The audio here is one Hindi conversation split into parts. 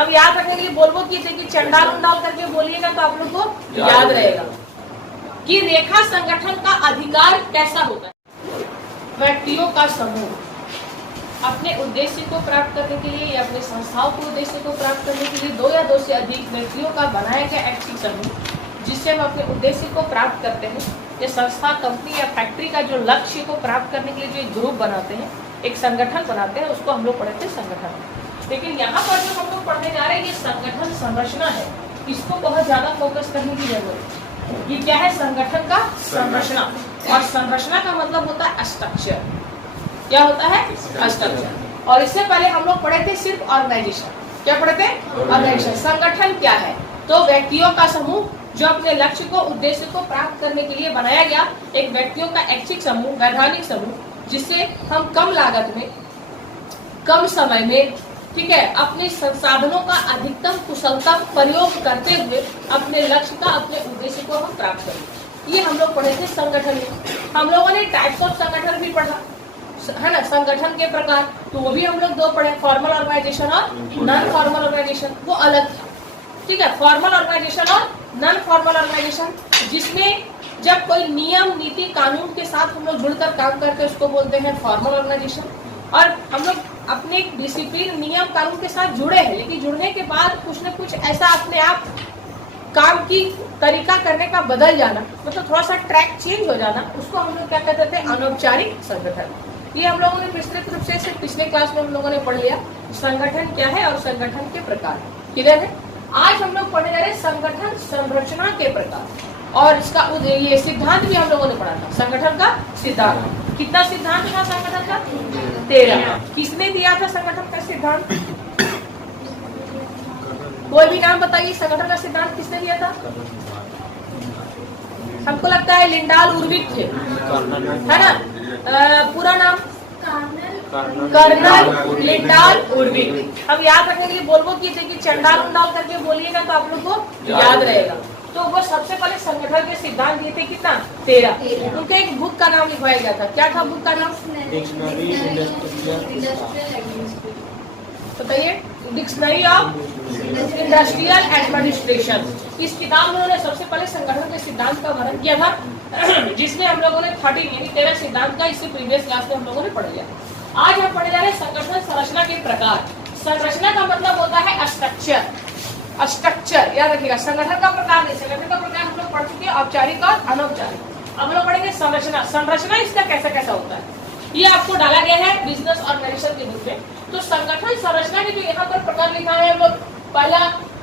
हम याद रखने के लिए बोलबो कि देखिए चंडाल उंडाल करके बोलिएगा तो आप लोग को याद रहेगा कि रेखा संगठन का अधिकार कैसा होता है। व्यक्तियों का समूह अपने उद्देश्य को प्राप्त करने के लिए या अपने संस्थाओं के उद्देश्य को प्राप्त करने के लिए 2 या 2 से अधिक व्यक्तियों का बनाया गया ऐच्छिक समूह जिससे हम अपने उद्देश्य को प्राप्त करते हैं। ये संस्था, कंपनी या फैक्ट्री का जो लक्ष्य को प्राप्त करने के लिए जो एक ग्रुप बनाते हैं, एक संगठन बनाते हैं, उसको हम लोग पढ़ते हैं संगठन। लेकिन यहाँ पर जो हम लोग पढ़ने जा रहे हैं ये संगठन संरचना है, इसको बहुत ज्यादा फोकस करने की जरूरत है। ये क्या है? संगठन का संरचना। और संरचना का मतलब होता है स्ट्रक्चर। क्या होता है? स्ट्रक्चर। और इससे पहले हम लोग पढ़े थे सिर्फ ऑर्गेनाइजेशन। क्या पढ़े थे? ऑर्गेनाइजेशन। संगठन क्या है? तो व्यक्तियों का समूह जो अपने लक्ष्य को, उद्देश्य को प्राप्त करने के लिए बनाया गया एक व्यक्तियों का ऐच्छिक समूह, वैधानिक समूह, जिससे हम कम लागत में, कम समय में, ठीक है, अपने संसाधनों का अधिकतम कुशलता प्रयोग करते हुए अपने लक्ष्य का, अपने उद्देश्य को हम प्राप्त करें। ये हम लोग पढ़े थे संगठन। हम लोगों ने टाइप्स ऑफ संगठन भी पढ़ा है ना, संगठन के प्रकार, तो वो भी हम लोग 2 पढ़े, फॉर्मल ऑर्गेनाइजेशन और नॉन फॉर्मल ऑर्गेनाइजेशन। वो अलग था, ठीक है। फॉर्मल ऑर्गेनाइजेशन और नॉन फॉर्मल ऑर्गेनाइजेशन, जिसमें जब कोई नियम, नीति, कानून के साथ हम लोग जुड़कर काम करते हैं उसको बोलते हैं फॉर्मल ऑर्गेनाइजेशन। और हम लोग अपने डिसिप्लिन, नियम, कानून के साथ जुड़े हैं, लेकिन जुड़ने के बाद कुछ न कुछ ऐसा अपने आप काम की तरीका करने का बदल जाना, मतलब थोड़ा सा ट्रैक चेंज हो जाना, उसको हम लोग क्या कहते थे? अनौपचारिक संगठन। ये हम लोगों ने विस्तृत रूप से पिछले क्लास में हम लोगों ने पढ़ लिया संगठन क्या है और संगठन के प्रकार। क्लियर है? आज हम लोग पढ़ने जा रहे हैं संगठन संरचना के प्रकार, और इसका ये सिद्धांत भी हम लोगों ने पढ़ा था। संगठन का सिद्धांत, कितना सिद्धांत था संगठन का? 13। किसने दिया था संगठन का सिद्धांत? कोई भी नाम बताइए, संगठन का सिद्धांत किसने दिया था? हमको लगता है लिंडाल उर्विक थे, है ना? पूरा नाम कर्नल लिंडाल उर्विक। हम याद रखने के लिए बोलबो कि देखिए चंडाल उंडाल करके बोलिएगा तो आप लोग को याद रहेगा। तो वो सबसे पहले संगठन के सिद्धांत दिए थे, कितना? 13। उनके एक बुक का नाम लिखवाया गया था। क्या था बुक का नाम? बताइए। Dictionary of industrial administration. इस किताब में उन्होंने सबसे पहले संगठन के सिद्धांत का वर्णन किया था, जिसमें हम लोगों ने 13 सिद्धांत का इससे प्रीवियस क्लास में हम लोगों ने पढ़ लिया। आज हम पढ़ने जा रहे हैं संगठन संरचना के प्रकार। संरचना का मतलब होता है स्ट्रक्चर। स्ट्रक्चर याद रखिएगा, संगठन का प्रकार नहीं। संगठन का प्रकार हम लोग पढ़ चुके हैं, औपचारिक और अनौपचारिक। अब हम लोग पढ़ेंगे संरचना। संरचना इसका कैसा कैसा होता है, ये आपको डाला गया है बिजनेस ऑर्गेनाइजेशन के बुक में। तो संगठन संरचना के जो यहाँ पर प्रकार लिखा है हम लोग, पहला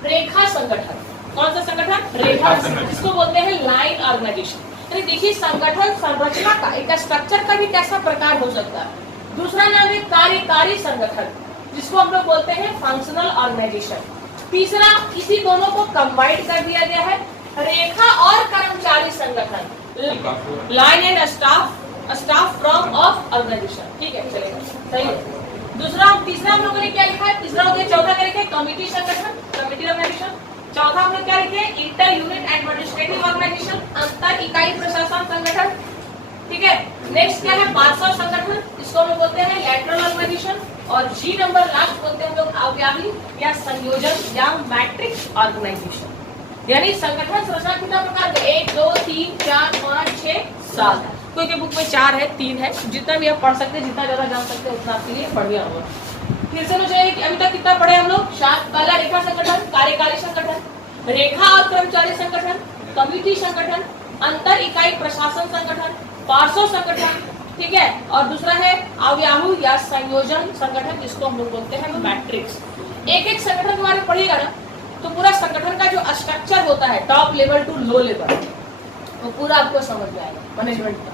रेखा संगठन। कौन सा संगठन? रेखा संगठन, इसको बोलते हैं लाइन ऑर्गेनाइजेशन। देखिए संगठन संरचना का एक स्ट्रक्चर का भी कैसा प्रकार हो सकता है। दूसरा नाम है कार्यकारी संगठन, जिसको हम लोग बोलते हैं फंक्शनल ऑर्गेनाइजेशन। तीसरा, इसी दोनों को कंबाइंड कर दिया गया है, रेखा और कर्मचारी संगठन, line and staff from of organization. ठीक है, चलेगा, सही है। तीसरा हम लोगों ने क्या लिखा है? तीसरा हो गया। चौथा क्या लिखे? कमिटी संगठन, कमिटी ऑर्गेनाइजेशन। चौथा हम लोग क्या लिखे? इंटर यूनिट एडमिनिस्ट्रेटिव ऑर्गेनाइजेशन, अंतर इकाई प्रशासन संगठन। ठीक है। नेक्स्ट क्या है? पार्षद संगठन, इसको हम लोग बोलते हैं लैटरल ऑर्गेनाइजेशन। और जी नंबर लास्ट बोलते हैं हम लोग अवयवी या संयोजन या मैट्रिक्स ऑर्गेनाइजेशन। यानी संगठन संरचना कितना प्रकार के? 1, 2, 3, 4, 5, 6, 7। कोई के बुक में 4 है, 3 है। जितना भी आप पढ़ सकते हैं, जितना ज्यादा जान सकते हैं उतना आपके लिए बढ़िया होगा। फिर से मुझे अभी तक कितना पढ़े हम लोग? 7। पहला रेखा संगठन, कार्यकारी संगठन, रेखा और कर्मचारी संगठन, कमिटी संगठन, अंतर इकाई प्रशासन संगठन, पार्षद संगठन। ठीक है। और दूसरा है अवयवी या संयोजन संगठन, जिसको हम लोग बोलते हैं मैट्रिक्स। एक एक संगठन के बारे में पढ़िएगा ना, तो पूरा संगठन का जो स्ट्रक्चर होता है top level to low level, वो पूरा आपको समझ में आएगा मैनेजमेंट का।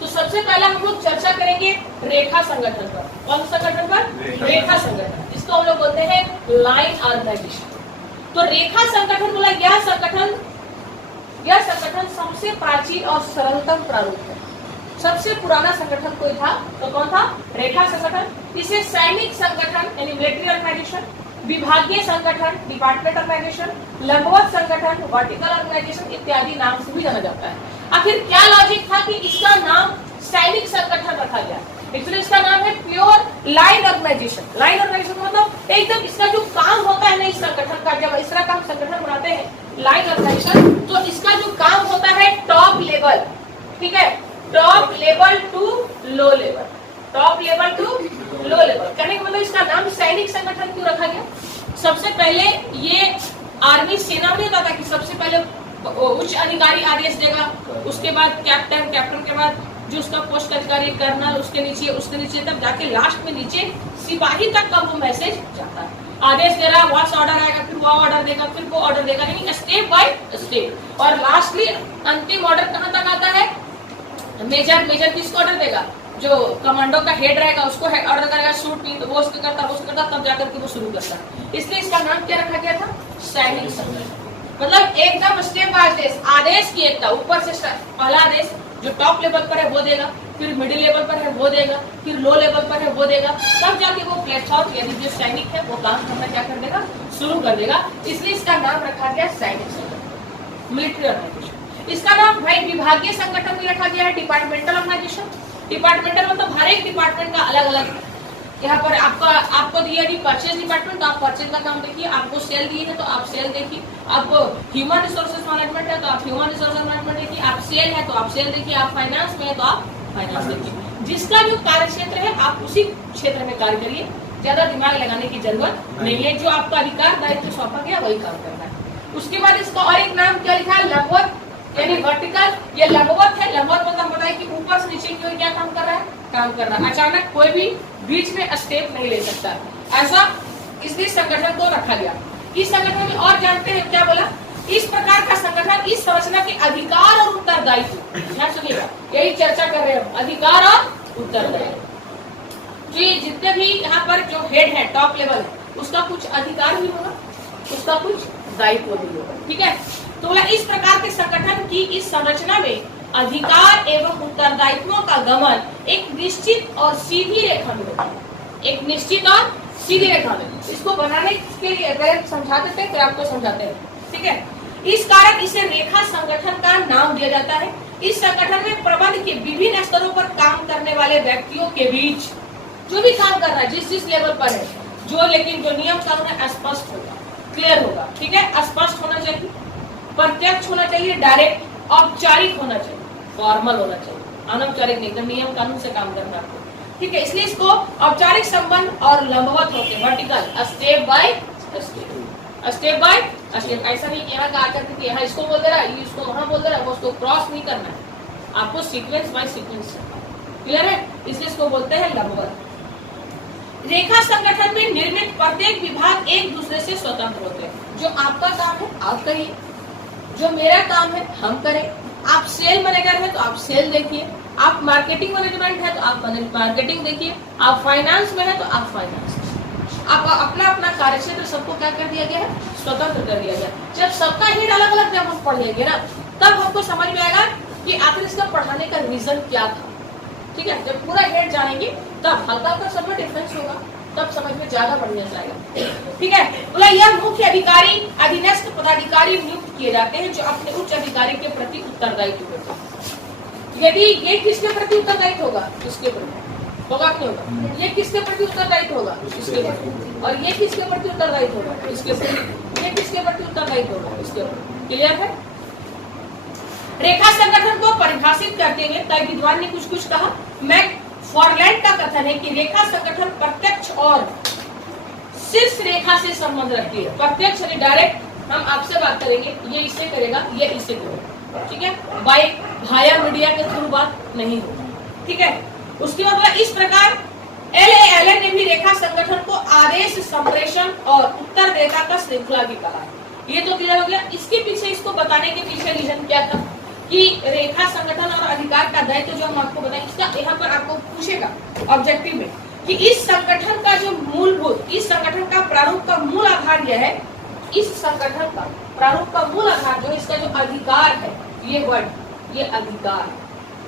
तो सबसे पहले हम लोग चर्चा करेंगे रेखा संगठन पर। कौन संगठन पर? रेखा संगठन, जिसको हम लोग बोलते हैं लाइन ऑर्गेनाइजेशन। तो रेखा संगठन बोला, यह संगठन सबसे प्राचीन और सरलतम प्रारूप है। सबसे पुराना संगठन कोई था तो कौन था? रेखा संगठन। इसे सैनिक संगठन यानी मिलिट्री ऑर्गेनाइजेशन, विभागीय संगठन डिपार्टमेंट ऑर्गेनाइजेशन, लंबवत संगठन वर्टिकल ऑर्गेनाइजेशन इत्यादि नाम से भी जाना जाता है। आखिर क्या लॉजिक था कि इसका नाम सैनिक संगठन रखा गया? एक्चुअली इसका नाम है pure line organization. Line organization मतलब एकदम इसका जो काम होता है ना इस का जब इस तरह का हम संगठन बनाते हैं लाइन ऑर्गेनाइजेशन, तो इसका जो काम होता है टॉप लेवल, ठीक है, top level to low level, top level to low level. कहने का मतलब इसका नाम सैनिक संगठन क्यों रखा गया? सबसे पहले ये आर्मी सेना में होता था कि सबसे पहले उच्च अधिकारी आदेश देगा, उसके बाद कैप्टन, कैप्टन के बाद जो उसका पोस्ट अधिकारी कर्नल, उसके नीचे तब जाके लास्ट में नीचे सिपाही तक का वो मैसेज जाता है। आदेश दे रहा है, वॉस ऑर्डर आएगा, फिर वो ऑर्डर देगा, फिर वो ऑर्डर देगा, यानी स्टेप बाय स्टेप। और लास्टली अंतिम ऑर्डर कहाँ तक आता है? मेजर किसको ऑर्डर देगा? जो कमांडो का हेड रहेगा उसको ऑर्डर करेगा, शूट नहीं, तो वो उसको करता तब जाकर के वो शुरू करता है। इसलिए इसका नाम क्या रखा गया था? सैनिक संगठन। मतलब एकदम स्टेप बाय स्टेप आदेश की एकता, ऊपर से पहला आदेश जो टॉप लेवल पर है वो देगा, फिर मिडिल लेवल पर है वो देगा, फिर लो लेवल पर है वो देगा, तब जाके वो प्लेटफॉर्म यानी जो सैनिक है वो काम करना क्या कर देगा? शुरू कर देगा। इसलिए इसका नाम रखा गया सैनिक संगठन, मिलिट्री ऑर्गेनाइजेशन। इसका नाम भाई विभागीय संगठन भी रखा गया है, डिपार्टमेंटल ऑर्गेनाइजेशन। डिपार्टमेंटल मतलब हर एक डिपार्टमेंट का अलग अलग, यहाँ पर आपको दिया नहीं परचेज डिपार्टमेंट, तो आप परचेज का काम देखिए, आपको सेल दिए है तो आप सेल देखिए, आपको ह्यूमन रिसोर्सेज मैनेजमेंट है तो आप ह्यूमन रिसोर्सेज मैनेजमेंट देखिए, आप सेल है तो आप सेल देखिए, आप फाइनेंस में है तो आप फाइनेंस देखिए। जिसका जो कार्य क्षेत्र है आप उसी क्षेत्र में कार्य करिए, ज्यादा दिमाग लगाने की जरूरत नहीं है। जो आपका अधिकार दायित्व सौंपा गया वही काम करना है। उसके बाद इसका और एक नाम क्या लिखा है? लंबवत यानी वर्टिकल। ये लंबवत है, लंबवत मतलब बताइए कि ऊपर से नीचे की ओर क्या काम कर रहा है? काम कर रहा है। अचानक कोई भी बीच में स्टेप नहीं ले सकता, ऐसा इसलिए संगठन को रखा गया। इस संगठन में और जानते हैं क्या बोला? इस प्रकार का संगठन इस संरचना के अधिकार और उत्तरदायित्व, ध्यान सुनिएगा, यही चर्चा कर रहे हैं, अधिकार और उत्तरदायित्व। जो ये जितने भी यहाँ पर जो हेड है टॉप लेवल है उसका कुछ अधिकार भी होगा, उसका कुछ दायित्व भी होगा, ठीक है। तो बोला इस प्रकार के संगठन की इस संरचना में अधिकार एवं उत्तरदायित्वों का गमन एक निश्चित और सीधी रेखा में होता है, एक निश्चित और सीधी रेखा में। इसको बनाने के लिए अगर समझा देते हैं फिर आपको समझाते हैं, ठीक है। इस कारण इसे रेखा संगठन का नाम दिया जाता है। इस संगठन में प्रबंध के विभिन्न स्तरों पर काम करने वाले व्यक्तियों के बीच जो भी काम कर रहा है जिस लेवल पर है, जो लेकिन जो नियम कानून है स्पष्ट होगा, क्लियर होगा, ठीक है। स्पष्ट होना चाहिए, प्रत्यक्ष होना चाहिए, डायरेक्ट, औपचारिक होना चाहिए, फॉर्मल होना चाहिए, अनौपचारिक नहीं, एकदम नियम कानून से काम करना आपको, ठीक है। इसलिए इसको औपचारिक संबंध और लंबवत होते हैं, vertical, step by step, step by step. ऐसा नहीं यहाँ का आकर के यहाँ इसको बोल दे रहा है, इसको वहां बोल दे रहा है, वो उसको क्रॉस नहीं करना है, आपको सीक्वेंस बाय सीक्वेंस, क्लियर है। इसलिए इसको बोलते हैं लंबवत। रेखा संगठन में निर्मित प्रत्येक विभाग एक दूसरे से स्वतंत्र होते हैं। जो आपका काम है आप करिए, जो मेरा काम है हम करें। आप सेल मैनेजर है तो आप सेल देखिए, आप मार्केटिंग मैनेजमेंट है तो आप मार्केटिंग देखिए, आप फाइनेंस में है तो आप फाइनेंस। आप अपना अपना कार्य क्षेत्र सबको क्या कर दिया गया है? स्वतंत्र कर दिया गया। जब सबका हेड अलग अलग जब हम पढ़ लेंगे ना, तब हमको समझ में आएगा कि आखिर इसका पढ़ाने का रीजन क्या था, ठीक है। जब पूरा हेड जानेंगे तब हल्का हल्का सब में डिफरेंस होगा, तब समझ में ज्यादा बढ़िया जाएगा, ठीक है। बोला यह मुख्य अधिकारी अधीनस्थ पदाधिकारी नियुक्त किए जाते हैं जो अपने उच्च अधिकारी के प्रति उत्तरदायित्व होते हैं। यदि ये किसके प्रति उत्तरदायित्व होगा? इसके प्रति होगा, क्यों होगा? ये किसके प्रति उत्तरदायित्व होगा? इसके प्रति। और ये किसके प्रति उत्तरदायित्व होगा? इसके प्रति। ये किसके प्रति उत्तरदायित्व होगा? इसके प्रति। क्लियर है। रेखा संगठन को परिभाषित करते हुए कई विद्वान ने कुछ कुछ कहा। मैकफार्लैंड का कथन है कि रेखा संगठन प्रत्यक्ष और शीर्ष रेखा से संबंध रखती है। प्रत्यक्ष यानी डायरेक्ट हम आपसे बात करेंगे, ये इससे करेगा, ये इससे करेगा, ठीक है। भाया मीडिया के थ्रू बात नहीं होगी, ठीक है। उसके बाद इस प्रकार LALN ने भी रेखा संगठन को आदेश संप्रेषण और उत्तरदायिता का श्रृंखला भी कहा है। ये तो क्लियर हो गया। इसके पीछे, इसको बताने के पीछे रीजन क्या था कि रेखा संगठन और अधिकार का दायित्व जो हम आपको बताएं, इसका यहाँ पर आपको पूछेगा ऑब्जेक्टिव में कि इस संगठन का जो मूलभूत, इस संगठन का प्रारूप का मूल आधार यह है, इस संगठन का प्रारूप का मूल आधार जो इसका जो अधिकार है, ये वर्ड, ये अधिकार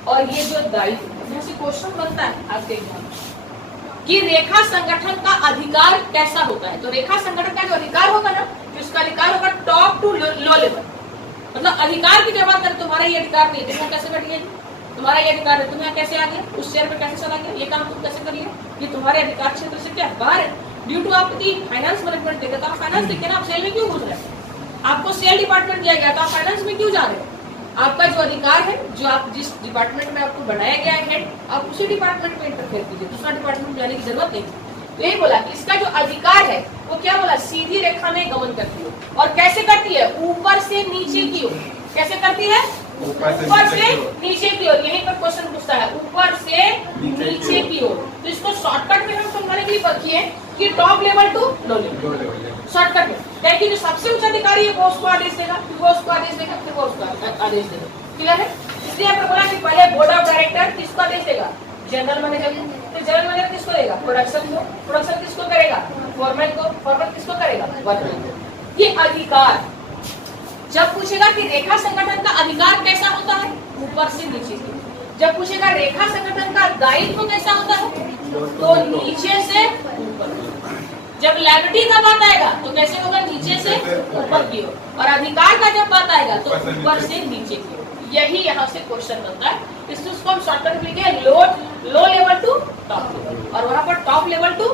और ये जो दायित्व, जैसे क्वेश्चन बनता है आपके एग्जाम कि रेखा संगठन का अधिकार कैसा होता है। तो रेखा संगठन का जो अधिकार होगा ना, जो इसका अधिकार होगा टॉप टू लो लेवल, मतलब अधिकार की जब बात करें, तुम्हारा ये अधिकार नहीं है, तुम कैसे बैठ गए, तुम्हारा ये अधिकार है, तुम यहाँ कैसे आ गए, उस चेयर पे कैसे चला गया, ये काम तुम कैसे कर लिया, ये तुम्हारे अधिकार क्षेत्र से क्या बाहर है। ड्यू टू आपकी फाइनेंस मैनेजमेंट देखा, तो आप फाइनेंस देखिए ना, आप सेल में क्यों घुस रहे हैं? आपको सेल डिपार्टमेंट दिया गया तो आप फाइनेंस में क्यों जा रहे हैं? आपका जो अधिकार है, जो आप जिस डिपार्टमेंट में आपको बनाया गया है हेड, आप उसी डिपार्टमेंट में इंटरफेयर कीजिए, दूसरा डिपार्टमेंट जाने की जरूरत नहीं। तो यही बोला कि इसका जो अधिकार है वो क्या बोला, सीधी रेखा में गमन करती है। और कैसे करती है? ऊपर से नीचे की ओर। कैसे करती है? ऊपर से नीचे की ओर। यहीं पर क्वेश्चन पूछता है, ऊपर से नीचे की ओर। तो इसको शॉर्टकट में हम समझाने के लिए रखिए कि top level to low level, shortcut में। लेकिन जो सबसे उच्च अधिकारी है वो उसको आदेश देगा, फिर वो उसको आदेश देगा, फिर वो उसको आदेश देगा। क्लियर है? इसलिए आपने बोला कि पहले बोर्ड ऑफ डायरेक्टर किसको आदेश देगा? जनरल मैनेजर को। तो जनरल मैनेजर किसको देगा? प्रोडक्शन को। प्रोडक्शन किसको करेगा? फॉरमैन को। फॉरमैन किसको करेगा? वर्कमैन को। ये अधिकार जब पूछेगा कि रेखा संगठन का अधिकार कैसा होता है, ऊपर से नीचे की। जब पूछेगा रेखा संगठन का दायित्व कैसा होता है, तो नीचे से ऊपर। जब लायबिलिटी का बात आएगा तो कैसे होगा? नीचे से ऊपर की ओर। और अधिकार का जब बात आएगा तो ऊपर से नीचे की ओर। यही यहाँ से क्वेश्चन बनता है। इसको हम शॉर्टकट में लिखे low level to top level, और वहां पर top level to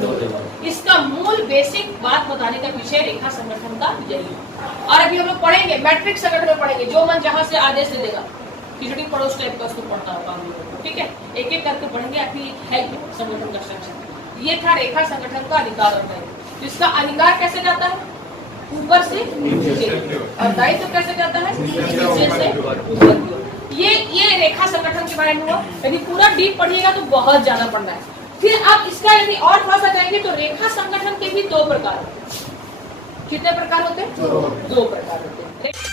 low level. इसका मूल बेसिक बात बताने का विषय रेखा संगठन का यही है। और अभी हम लोग पढ़ेंगे मैट्रिक्स संगठन में पढ़ेंगे, जो मन जहां से आदेश दे देगा, खिचड़ी पड़ोस टाइप का उसको पढ़ता होगा हम लोगों को। ठीक है, एक एक करके पढ़ेंगे, आपकी हेल्प संगठन का स्ट्रक्चर। ये था रेखा संगठन का अधिकार और दायित्व। इसका अधिकार कैसे जाता है? ऊपर से नीचे। और दायित्व कैसे जाता है? नीचे से ऊपर की ओर। ये रेखा संगठन के बारे में हुआ। यदि पूरा डीप पढ़िएगा तो बहुत ज्यादा पढ़ना है। फिर आप इसका यदि और थोड़ा सा जाएंगे तो रेखा संगठन के भी दो प्रकार होते हैं। कितने प्रकार होते हैं? दो प्रकार होते हैं।